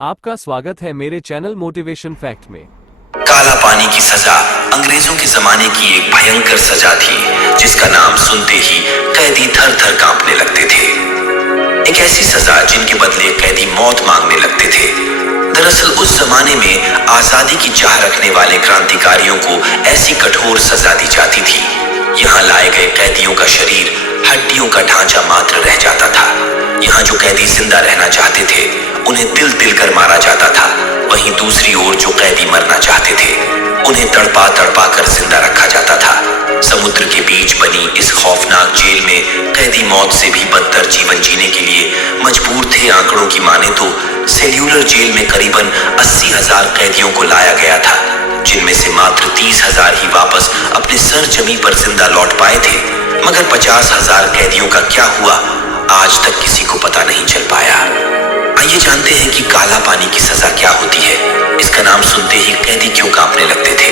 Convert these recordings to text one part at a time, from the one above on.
आपका स्वागत है मेरे चैनल मोटिवेशन फैक्ट में। काला पानी की सजा अंग्रेजों के जमाने की एक भयंकर सजा थी, जिसका नाम सुनते ही कैदी थर थर कांपने लगते थे। एक ऐसी सजा जिनके बदले कैदी मौत मांगने लगते थे। दरअसल उस जमाने में आजादी की चाह रखने वाले क्रांतिकारियों को ऐसी कठोर सजा दी जाती थी। यहाँ लाए गए कैदियों का शरीर हड्डियों का ढांचा मात्र रह जाता था। यहाँ जो कैदी जिंदा रहना चाहते थे उन्हें तिल तिल कर मारा जाता था। वहीं दूसरी ओर जो कैदी मरना चाहते थे उन्हें तड़पा तड़पा कर जिंदा रखा जाता था। समुद्र के बीच बनी इस खौफनाक जेल में कैदी मौत से भी बदतर जीवन जीने के लिए मजबूर थे। आंकड़ों की माने तो सेल्यूलर जेल में करीबन 80,000 कैदियों को लाया गया था, जिनमें से मात्र 30,000 ही वापस अपने सर जमी पर जिंदा लौट पाए थे। मगर 50,000 कैदियों का क्या हुआ, आज तक किसी को पता नहीं चल पाया। आइए जानते हैं कि काला पानी की सजा क्या होती है। इसका नाम सुनते ही कैदी क्यों कांपने लगते थे।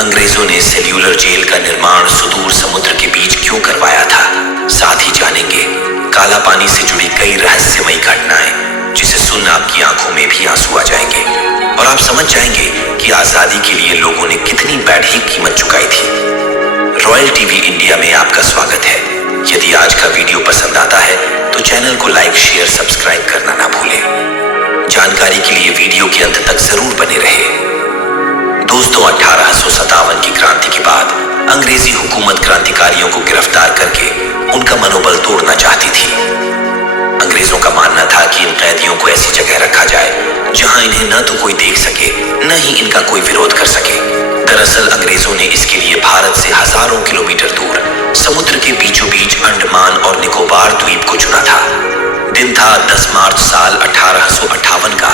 अंग्रेजों ने सेल्यूलर जेल का निर्माण सुदूर समुद्र के बीच क्यों करवाया था। साथ ही जानेंगे काला पानी से जुड़ी कई रहस्यमयी घटनाएं, जिसे सुन आपकी आंखों में भी आंसू आ जाएंगे और आप समझ जाएंगे कि आजादी के लिए लोगों ने कितनी बैठी कीमत चुकाई थी। रॉयल टीवी इंडिया में आपका स्वागत है। यदि आज का वीडियो पसंद आता है तो चैनल को लाइक, शेयर, सब्सक्राइब करना ना भूलें। जानकारी के लिए वीडियो के अंत तक जरूर बने रहे। दोस्तों, 1857 की क्रांति के बाद अंग्रेजी हुकूमत क्रांतिकारियों को गिरफ्तार करके उनका मनोबल तोड़ना चाहती थी। अंग्रेजों का मानना था कि इन कैदियों को ऐसी जगह रखा जाए जहां इन्हें न तो कोई देख सके, न ही इनका कोई विरोध कर सके। दरअसल अंग्रेजों ने इसके लिए भारत से हजारों किलोमीटर दूर समुद्र के बीचों बीच अंडमान और निकोबार द्वीप को चुना था। दिन था 10 मार्च साल 1858 का।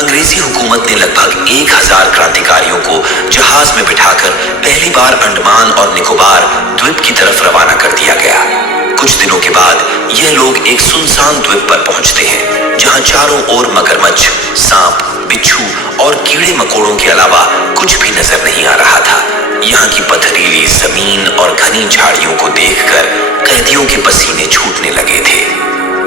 अंग्रेजी हुकूमत ने लगभग 1000 क्रांतिकारियों को जहाज में बिठाकर पहली बार अंडमान और निकोबार द्वीप की तरफ रवाना कर दिया गया। कुछ दिनों के बाद यह लोग एक सुनसान द्वीप पर पहुंचते हैं, जहां चारों ओर मगरमच्छ, सांप, बिच्छू और कीड़े मकोड़ों के अलावा कुछ भी नजर नहीं आ रहा था। यहाँ की पथरीली जमीन और घनी झाड़ियों को देखकर कैदियों के पसीने छूटने लगे थे।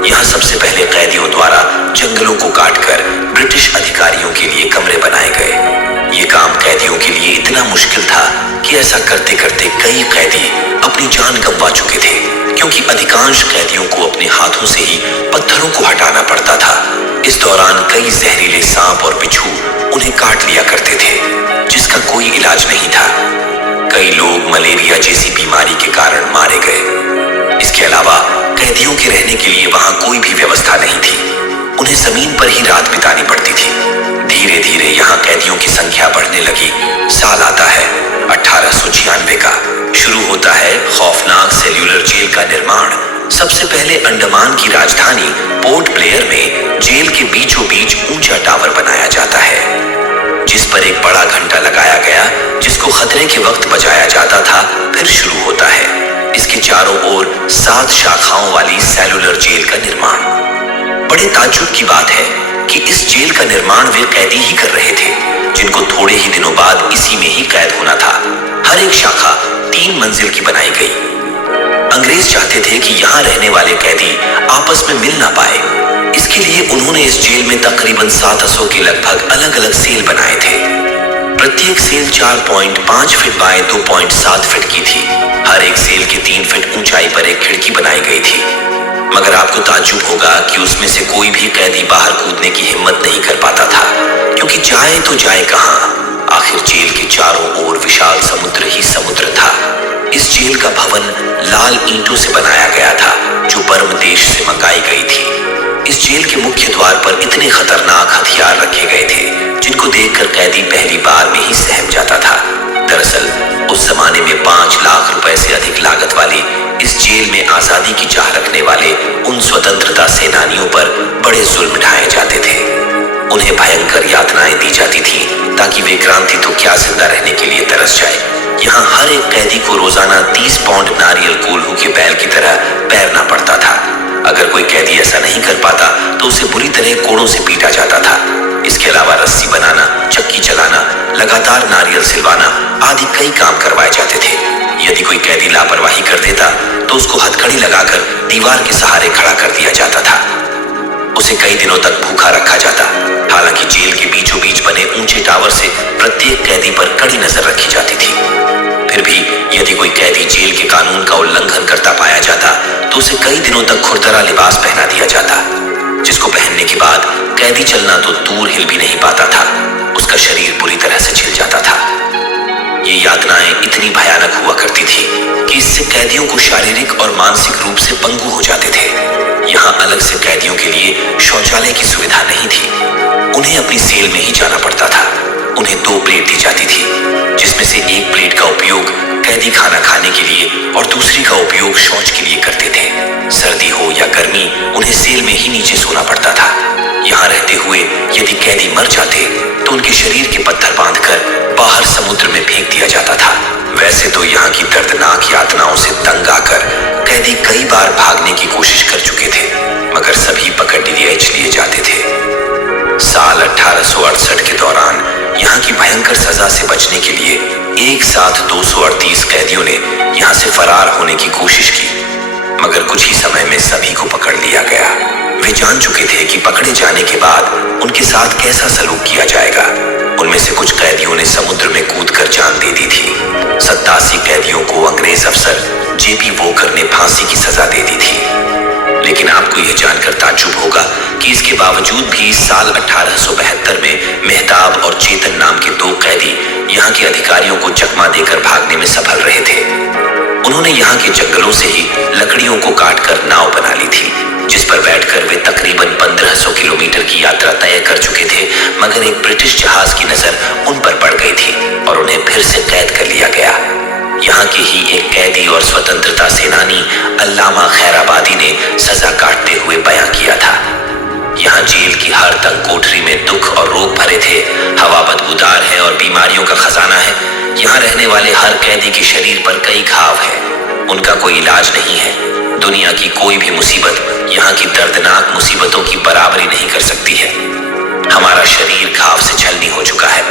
यहाँ सबसे पहले कैदियों द्वारा जंगलों को काटकर ब्रिटिश अधिकारियों के लिए कमरे बनाए गए। ये काम कैदियों के लिए इतना मुश्किल था कि ऐसा करते करते कई कैदी अपनी जान गंवा चुके थे, क्योंकि अधिकांश कैदियों को अपने हाथों से ही पत्थरों को हटाना पड़ता था। इस दौरान कई जहरीले सांप और बिच्छू उन्हें काट लिया करते थे, जिसका कोई इलाज नहीं था। कई लोग मलेरिया जैसी बीमारी के कारण मारे गए। इसके अलावा कैदियों के रहने के लिए वहां कोई भी व्यवस्था नहीं थी। उन्हें जमीन पर ही रात बितानी पड़ती थी। धीरे धीरे यहाँ कैदियों की संख्या बढ़ने लगी। साल आता है 1896 का। शुरू होता है खौफनाक सेल्यूलर जेल का निर्माण। सबसे पहले अंडमान की राजधानी पोर्ट ब्लेयर में जेल के बीचों बीच ऊंचा टावर बनाया जाता है, जिस पर एक बड़ा घंटा लगाया गया, जिसको खतरे के वक्त बजाया जाता था। फिर शुरू होता है इसके चारों ओर 7 शाखाओं वाली सेल्यूलर जेल का निर्माण। बड़े ताज्जुब की बात है कि इस जेल का निर्माण वे कैदी ही कर रहे थे, जिनको थोड़े ही दिनों बाद इसी में ही कैद होना था। हर एक शाखा 3 मंजिल की बनाई गई। अंग्रेज चाहते थे कि यहाँ रहने वाले कैदी आपस में मिल ना पाए। इसके लिए उन्होंने इस जेल में तकरीबन 700 के लगभग अलग अलग सेल बनाए थे। प्रत्येक सेल 4.5 फीट बाय 2.7 फीट की थी। हर एक सेल के 3 फीट ऊंचाई पर एक खिड़की बनाई गई थी। मगर आपको ताज्जुब होगा कि उसमें से कोई भी कैदी बाहर कूदने की हिम्मत नहीं कर पाता था, क्योंकि जाए तो जाए कहां। आखिर जेल के चारों ओर विशाल समुद्र ही समुद्र था। इस जेल का भवन लाल ईंटों से बनाया गया था, जो बर्म देश से मंगाई गई थी। इस जेल के मुख्य द्वार पर इतने खतरनाक हथियार रखे गए थे, जिनको देखकर कैदी पहली बार में ही सहम जाता था। दरअसल उस जमाने में 5 लाख रुपए से अधिक लागत वाली इस जेल में आजादी की चाह रखने वाले उन स्वतंत्रता सेनानियों पर बड़े जुल्म ढाए जाते थे। उन्हें भयंकर यातनाएं दी जाती थी, ताकि वे क्रांति तो क्या जिंदा रहने के लिए तरस जाए। यहाँ हर एक कैदी को रोजाना 30 पाउंड नारियल कोल्हू के बैल की तरह पैरना पड़ता था। अगर कोई कैदी ऐसा नहीं कर पाता तो उसे बुरी तरह कोड़ों से पीटा जाता था। इसके अलावा रस्सी बनाना, चक्की चलाना, लगातार नारियल सिलवाना आदि कई काम करवाए जाते थे। यदि कोई कैदी लापरवाही कर देता तो उसको हथकड़ी लगाकर दीवार के सहारे खड़ा कर दिया जाता था। उसे कई दिनों तक भूखा रखा जाता। हालांकि जेल के बीचों बीच बने ऊंचे टावर से प्रत्येक कैदी पर कड़ी नजर रखी जाती थी। फिर भी यदि कोई कैदी जेल के कानून का उल्लंघन करता पाया जाता तो उसे कई दिनों तक खुरदरा लिबास पहना दिया जाता, जिसको पहनने के बाद कैदी चलना तो दूर हिल भी नहीं पाता था, उसका शरीर बुरी तरह से छिल जाता था। ये यातनाएं इतनी भयानक हुआ करती थी कि इससे कैदियों को शारीरिक और मानसिक रूप से पंगु हो जाते थे। यहाँ अलग से कैदियों के लिए शौचालय की सुविधा नहीं थी, उन्हें अपनी सेल में ही जाना पड़ता था। उन्हें 2 प्लेट दी जाती थी, जिसमें से एक प्लेट का उपयोग कैदी खाना खाने के लिए और दूसरी का उपयोग शौच के लिए करते थे। सर्दी हो या गर्मी, उन्हें सेल में ही नीचे सोना पड़ता था। यहाँ रहते हुए यदि कैदी मर जाते तो उनके शरीर के पत्थर बांधकर बाहर समुद्र में फेंक दिया जाता था। वैसे तो यहाँ की दर्दनाक यातनाओं से तंग आकर कैदी कई बार भागने की कोशिश कर चुके थे, मगर सभी पकड़ लिए जाते थे। साल 1868 के दौरान यहाँ की भयंकर सजा से बचने के लिए एक साथ 238 कैदियों ने यहाँ से फरार होने की कोशिश की, मगर कुछ ही समय में सभी को पकड़ लिया गया। वे जान चुके थे कि पकड़े जाने के बाद उनके साथ कैसा सलूक किया जाएगा। उनमें से कुछ कैदियों ने समुद्र में कूदकर जान दे दी थी। 87 कैदियों को अंग्रेज अफसर जेपी वोकर ने फांसी की सजा दे दी थी। लेकिन आपको यह जानकर ताज्जुब होगा कि इसके बावजूद भी साल 1872 में मेहताब और चेतन नाम के 2 कैदी यहाँ के अधिकारियों को चकमा देकर भागने में सफल रहे थे। उन्होंने यहाँ के जंगलों से ही लकड़ियों को काटकर नाव बना ली थी, जिस पर बैठकर वे तकरीबन 1500 किलोमीटर की यात्रा तय कर चुके थे, मगर एक ब्रिटिश जहाज की नजर उन पर पड़ गई थी और उन्हें फिर से कैद कर लिया गया। यहाँ के ही एक कैदी और स्वतंत्रता सेनानी अल्लामा खैराबादी ने सजा काटते हुए बयां किया था, यहाँ जेल की हर तंग कोठरी में दुख और रोग भरे थे, हवा बदबूदार है और बीमारियों का खजाना है। यहाँ रहने वाले हर कैदी के शरीर पर कई घाव हैं, उनका कोई इलाज नहीं है। दुनिया की कोई भी मुसीबत यहाँ की दर्दनाक मुसीबतों की बराबरी नहीं कर सकती है। हमारा शरीर घाव से छलनी हो चुका है।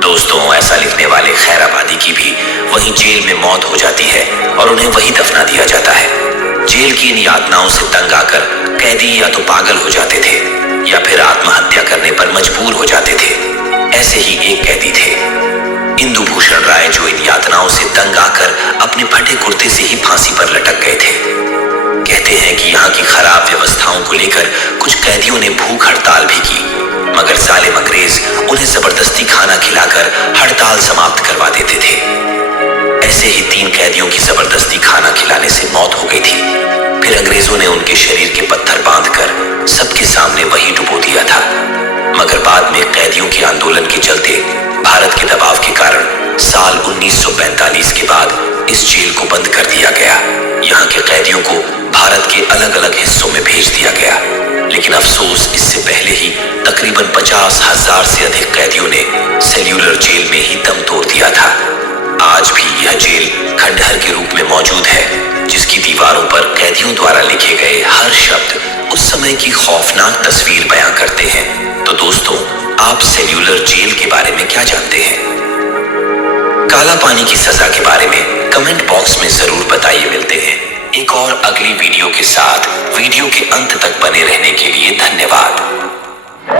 दोस्तों, ऐसा लिखने वाले खैराबादी की भी वहीं जेल में मौत हो जाती है और उन्हें वहीं दफना दिया जाता है। जेल की इन यातनाओं से तंग आकर कैदी या तो पागल हो जाते थे या फिर आत्महत्या करने पर मजबूर हो जाते थे। ऐसे ही एक कैदी थे इंदु भूषण राय, जो इन यातनाओं से तंग आकर अपने फटे कुर्ते से ही फांसी पर लटक गए थे। कहते हैं कि यहाँ की खराब व्यवस्थाओं को लेकर कुछ कैदियों ने भूख हड़ताल भी की, मगर जालिम अंग्रेज उन्हें जबरदस्ती खाना खिलाकर हड़ताल समाप्त करवा देते थे। ऐसे ही 3 कैदियों की जबरदस्ती खाना खिलाने से मौत हो गई थी। फिर अंग्रेजों ने उनके शरीर के पत्थर बांधकर सबके सामने वही डुबो दिया था, मगर बाद में कैदियों के आंदोलन के चलते भारत के दबाव के कारण साल 1945 के बाद इस जेल को बंद कर दिया गया। यहाँ के कैदियों को भारत के अलग अलग हिस्सों में भेज दिया गया, लेकिन अफसोस इससे पहले ही तकरीबन 50,000 से अधिक कैदियों ने सेल्यूलर जेल में ही दम तोड़ दिया था। आज भी यह जेल खंडहर के रूप में मौजूद है, जिसकी दीवारों पर कैदियों द्वारा लिखे गए हर शब्द उस समय की खौफनाक तस्वीर बयां करते हैं। तो दोस्तों, आप सेल्यूलर जेल के बारे में क्या जानते हैं? काला पानी की सजा के बारे में कमेंट बॉक्स में जरूर बताइए। मिलते हैं एक और अगली वीडियो के साथ। वीडियो के अंत तक बने रहने के लिए धन्यवाद।